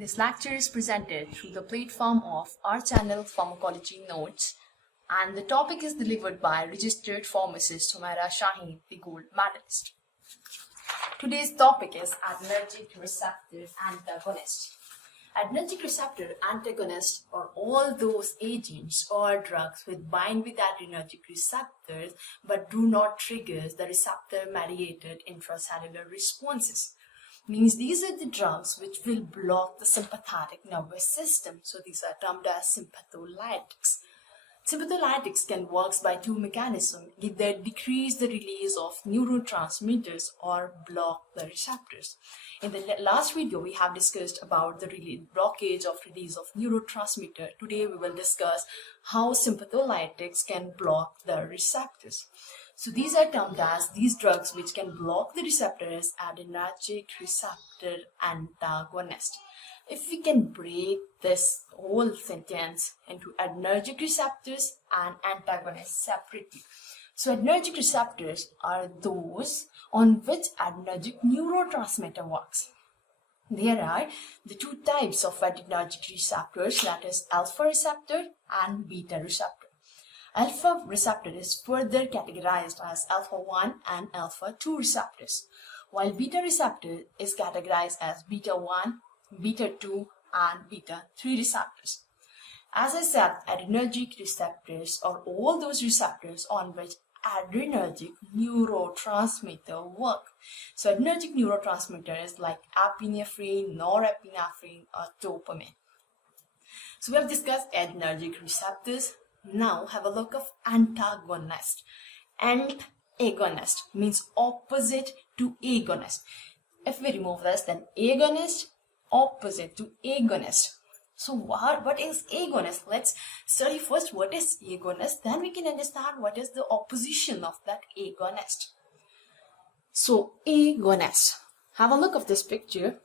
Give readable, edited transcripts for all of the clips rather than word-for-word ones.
This lecture is presented through the platform of our channel Pharmacology Notes, and the topic is delivered by registered pharmacist Humaira Shaheen, the gold medalist. Today's topic is adrenergic receptor antagonist. Adrenergic receptor antagonists are all those agents or drugs which bind with adrenergic receptors but do not trigger the receptor-mediated intracellular responses. Means these are the drugs which will block the sympathetic nervous system. So these are termed as sympatholytics. Sympatholytics can work by two mechanisms: either decrease the release of neurotransmitters or block the receptors. In the last video, we have discussed about the blockage of release of neurotransmitter. Today, we will discuss how sympatholytics can block the receptors. So these are termed as these drugs which can block the receptors adrenergic receptor antagonist. If we can break this whole sentence into adrenergic receptors and antagonists separately. So adrenergic receptors are those on which adrenergic neurotransmitter works. There are the two types of adrenergic receptors, that is alpha receptor and beta receptor. Alpha receptor is further categorized as alpha 1 and alpha 2 receptors, while beta receptor is categorized as beta 1, beta 2 and beta 3 receptors. As I said, adrenergic receptors are all those receptors on which adrenergic neurotransmitter work. So adrenergic neurotransmitter is like epinephrine, norepinephrine or dopamine. So we have discussed adrenergic receptors. Now have a look of antagonist. Antagonist means opposite to agonist. If we remove this, then agonist, opposite to agonist. So what is agonist? Let's study first what is agonist, then we can understand what is the opposition of that agonist. So agonist, have a look of this picture.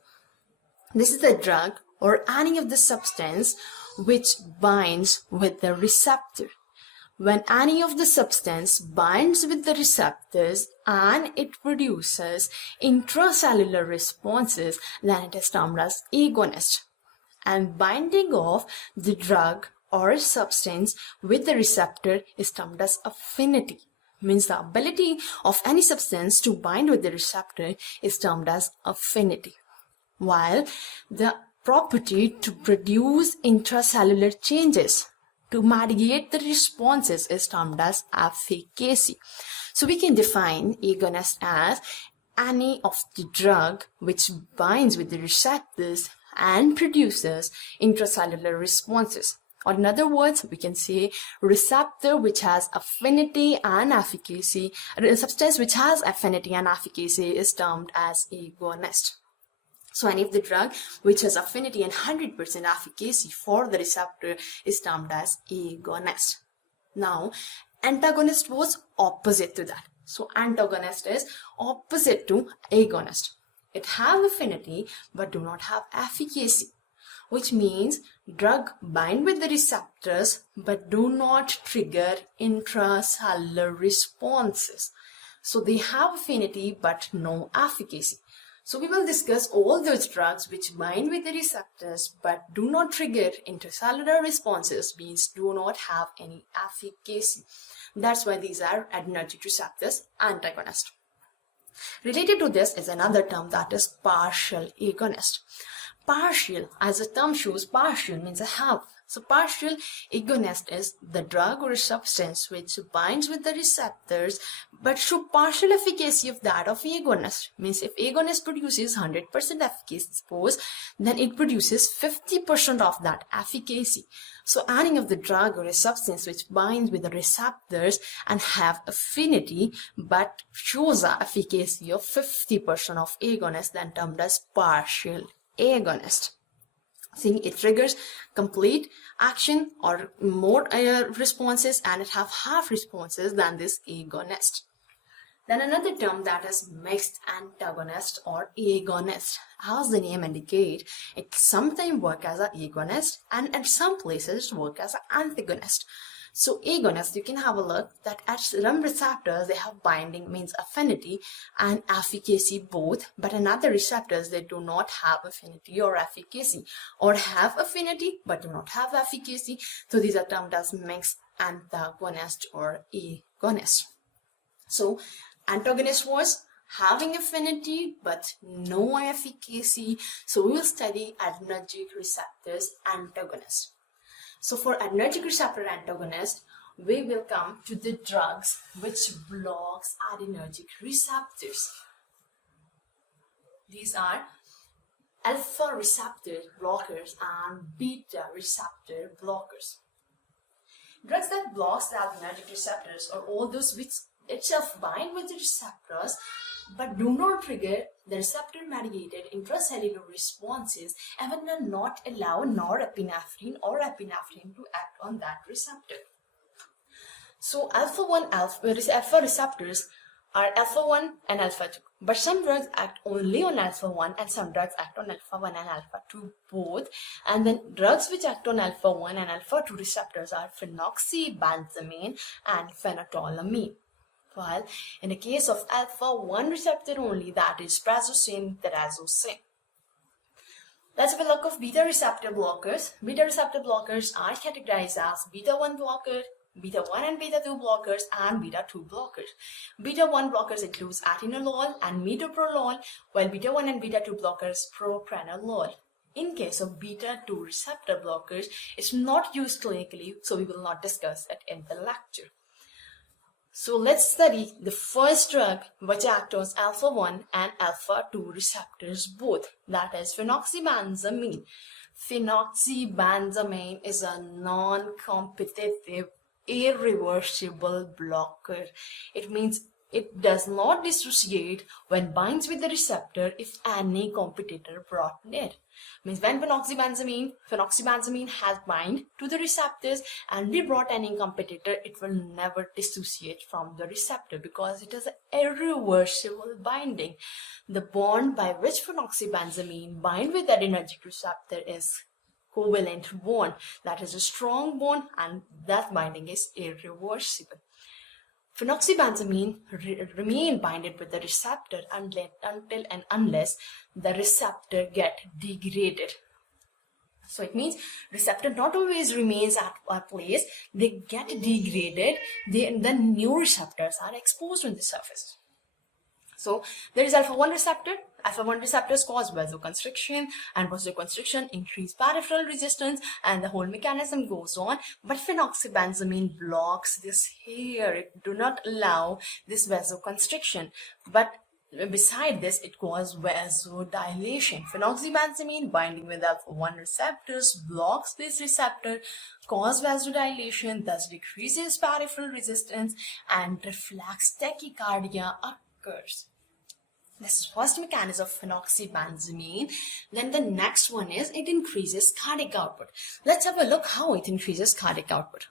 This is the drug or any of the substance which binds with the receptor. When any of the substance binds with the receptors and it produces intracellular responses, then it is termed as agonist. And binding of the drug or substance with the receptor is termed as affinity. Means the ability of any substance to bind with the receptor is termed as affinity. While the property to produce intracellular changes to mediate the responses is termed as efficacy. So we can define agonist as any of the drug which binds with the receptors and produces intracellular responses. Or in other words, we can say receptor which has affinity and efficacy. A substance which has affinity and efficacy is termed as agonist. So any of the drug which has affinity and 100% efficacy for the receptor is termed as agonist. Now, antagonist was opposite to that. So antagonist is opposite to agonist. It have affinity but do not have efficacy, which means drug bind with the receptors but do not trigger intracellular responses. So they have affinity but no efficacy. So we will discuss all those drugs which bind with the receptors but do not trigger intracellular responses, means do not have any efficacy. That's why these are adrenergic receptors antagonist. Related to this is another term, that is partial agonist. Partial, as the term shows, partial means a half. So partial agonist is the drug or substance which binds with the receptors but show partial efficacy of that of agonist. Means if agonist produces 100% efficacy, suppose, then it produces 50% of that efficacy. So any of the drug or a substance which binds with the receptors and have affinity but shows the efficacy of 50% of agonist, then termed as partial agonist. See, it triggers complete action or more responses and it have half responses than this agonist. Then another term, that is mixed antagonist or agonist. As the name indicates, it sometimes works as an agonist and at some places work as an antagonist. So agonists, you can have a look that at some receptors, they have binding, means affinity, and efficacy both, but in other receptors, they do not have affinity or efficacy, or have affinity but do not have efficacy. So these are termed as mixed antagonist or agonist. So antagonist was having affinity but no efficacy. So we will study adrenergic receptors antagonist. So for adrenergic receptor antagonist, we will come to the drugs which blocks adrenergic receptors. These are alpha receptor blockers and beta receptor blockers. Drugs that blocks the adrenergic receptors are all those which itself bind with the receptors but do not trigger the receptor-mediated intracellular responses and will not allow norepinephrine or epinephrine to act on that receptor. So alpha receptors are alpha-1 and alpha-2. But some drugs act only on alpha-1 and some drugs act on alpha-1 and alpha-2 both. And then drugs which act on alpha-1 and alpha-2 receptors are phenoxybenzamine and phenethylamine. While in the case of alpha-1 receptor only, that is prazosin, trazodone. Let's have a look of beta receptor blockers. Beta receptor blockers are categorized as beta-1 blocker, beta-1 and beta-2 blockers, and beta-2 blockers. Beta-1 blockers includes atenolol and metoprolol, while beta-1 and beta-2 blockers propranolol. In case of beta-2 receptor blockers, it's not used clinically, so we will not discuss it in the lecture. So let's study the first drug which acts on alpha-1 and alpha-2 receptors both, that is phenoxybenzamine. Phenoxybenzamine is a non-competitive, irreversible blocker. It means it does not dissociate when binds with the receptor if any competitor brought near. Means when phenoxybenzamine has bind to the receptors and we brought any competitor, it will never dissociate from the receptor because it is an irreversible binding. The bond by which phenoxybenzamine bind with the adrenergic receptor is covalent bond, that is a strong bond, and that binding is irreversible. Phenoxybenzamine remain binded with the receptor until and unless the receptor get degraded. So it means receptor not always remains at a place, they get degraded, then new receptors are exposed on the surface. So there is alpha-1 receptor. Alpha-1 receptors cause vasoconstriction, and vasoconstriction increase peripheral resistance, and the whole mechanism goes on. But phenoxybenzamine blocks this here. It do not allow this vasoconstriction. But beside this, it causes vasodilation. Phenoxybenzamine binding with alpha-1 receptors blocks this receptor, cause vasodilation, thus decreases peripheral resistance, and reflex tachycardia occurs. This is first mechanism of phenoxybenzamine. Then the next one is it increases cardiac output. Let's have a look how it increases cardiac output.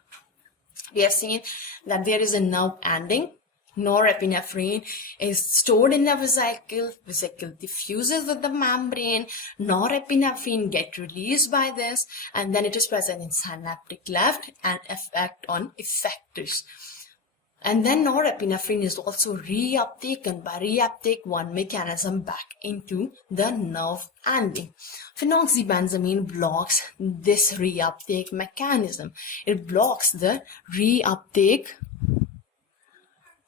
We have seen that there is a nerve ending. Norepinephrine is stored in the vesicle. Vesicle diffuses with the membrane. Norepinephrine gets released by this, and then it is present in synaptic cleft and effect on effectors. And then norepinephrine is also reuptaken by reuptake one mechanism back into the nerve ending. Phenoxybenzamine blocks this reuptake mechanism. It blocks the reuptake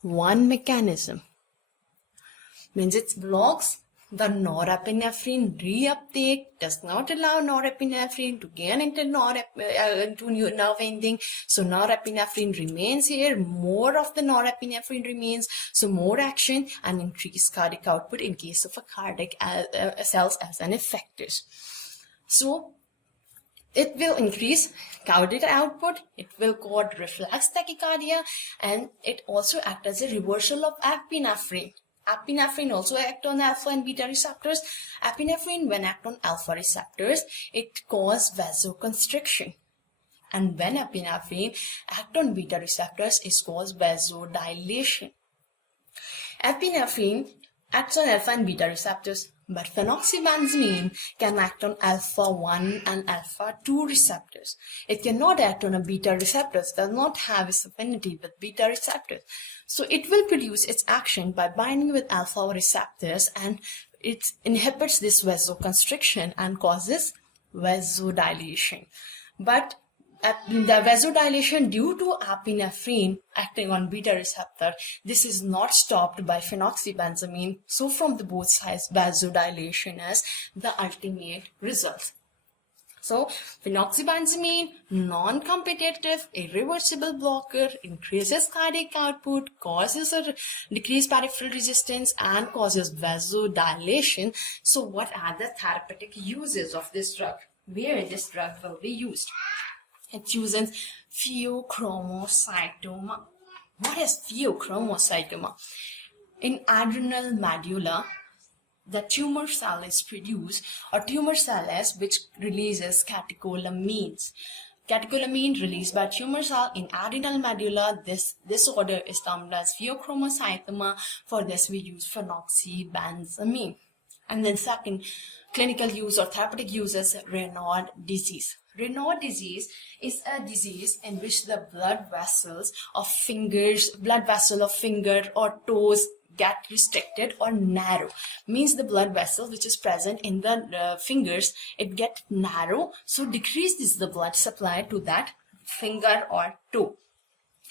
one mechanism. Means it blocks the norepinephrine reuptake, does not allow norepinephrine to gain into nerve ending. So norepinephrine remains here, more of the norepinephrine remains, so more action and increased cardiac output in case of a cardiac cells as an effectors. So it will increase cardiac output, it will cause reflex tachycardia, and it also acts as a reversal of epinephrine. Epinephrine also acts on alpha and beta receptors. Epinephrine, when act on alpha receptors, it causes vasoconstriction. And when epinephrine act on beta receptors, it causes vasodilation. Epinephrine acts on alpha and beta receptors But phenoxybenzamine can act on alpha 1 and alpha 2 receptors. It cannot act on a beta receptors, does not have its affinity with beta receptors. So it will produce its action by binding with alpha receptors, and it inhibits this vasoconstriction and causes vasodilation. But the vasodilation due to epinephrine acting on beta receptor, this is not stopped by phenoxybenzamine. So from the both sides, vasodilation is the ultimate result. So phenoxybenzamine, non-competitive, irreversible blocker, increases cardiac output, causes a decreased peripheral resistance, and causes vasodilation. So what are the therapeutic uses of this drug? Where this drug will be used? It uses pheochromocytoma. What is pheochromocytoma? In adrenal medulla, the tumor cell is produced, or tumor cell is which releases catecholamines. Catecholamine released by tumor cell in adrenal medulla. This disorder is termed as pheochromocytoma. For this we use phenoxybenzamine. And then second, clinical use or therapeutic use is Raynaud disease. Raynaud disease is a disease in which the blood vessel of finger or toes get restricted or narrow. Means the blood vessel which is present in the fingers, it get narrow, so decreases the blood supply to that finger or toe.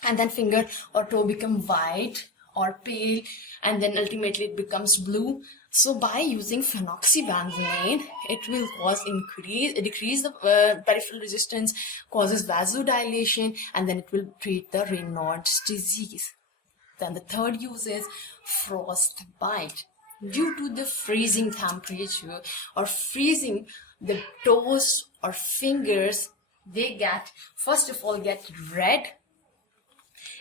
And then finger or toe become white or pale, and then ultimately it becomes blue. So by using phenoxybenzamine, it will decrease the peripheral resistance, causes vasodilation, and then it will treat the Raynaud's disease. Then the third use is frostbite. Due to the freezing temperature or freezing, the toes or fingers, they first of all get red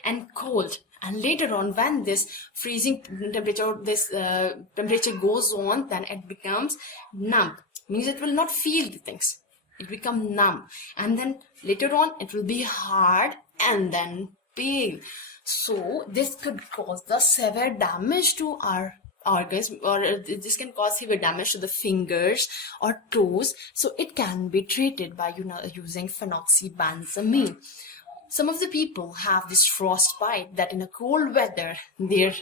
and cold. And later on, when this freezing temperature goes on, then it becomes numb. Means it will not feel the things. It becomes numb. And then later on, it will be hard and then pale. So this could cause the severe damage to our organs, or this can cause severe damage to the fingers or toes. So it can be treated by using phenoxybenzamine. Some of the people have this frostbite, that in a cold weather, their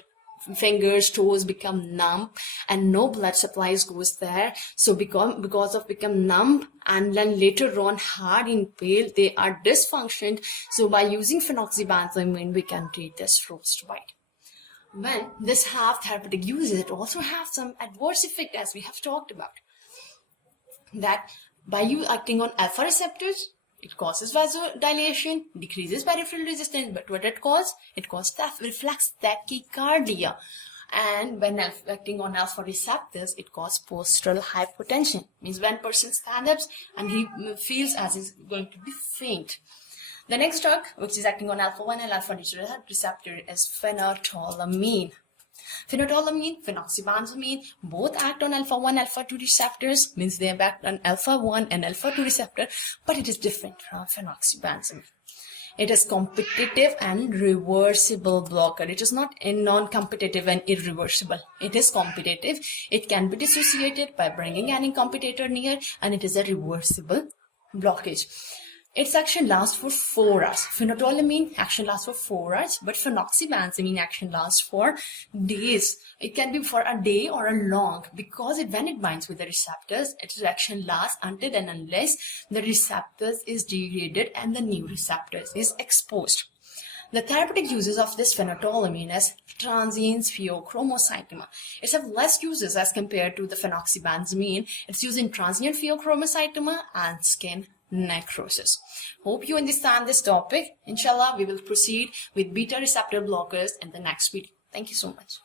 fingers, toes become numb and no blood supplies goes there. So because of become numb and then later on hard and pale, they are dysfunctioned. So by using phenoxybenzamine, we can treat this frostbite. When this have therapeutic uses, it also have some adverse effect, as we have talked about. That by you acting on alpha receptors, it causes vasodilation, decreases peripheral resistance, but what it causes? It causes reflex tachycardia. And when acting on alpha receptors, it causes postural hypotension. Means when person stands up and he feels as he's going to be faint. The next drug, which is acting on alpha 1 and alpha receptor, is phenethylamine. Phenethylamine, phenoxybenzamine, both act on alpha 1, alpha 2 receptors, means they act on alpha 1 and alpha 2 receptor, but it is different from phenoxybenzamine. It is competitive and reversible blocker. It is not non-competitive and irreversible. It is competitive. It can be dissociated by bringing any competitor near, and it is a reversible blockage. Its action lasts for 4 hours. Phenethylamine action lasts for 4 hours, but phenoxybenzamine action lasts for days. It can be for a day or a long, because when it binds with the receptors, its action lasts until and unless the receptors is degraded and the new receptors is exposed. The therapeutic uses of this phenethylamine is transient pheochromocytoma. It has less uses as compared to the phenoxybenzamine. It's used in transient pheochromocytoma and skin necrosis. Hope you understand this topic. Inshallah, we will proceed with beta receptor blockers in the next video. Thank you so much.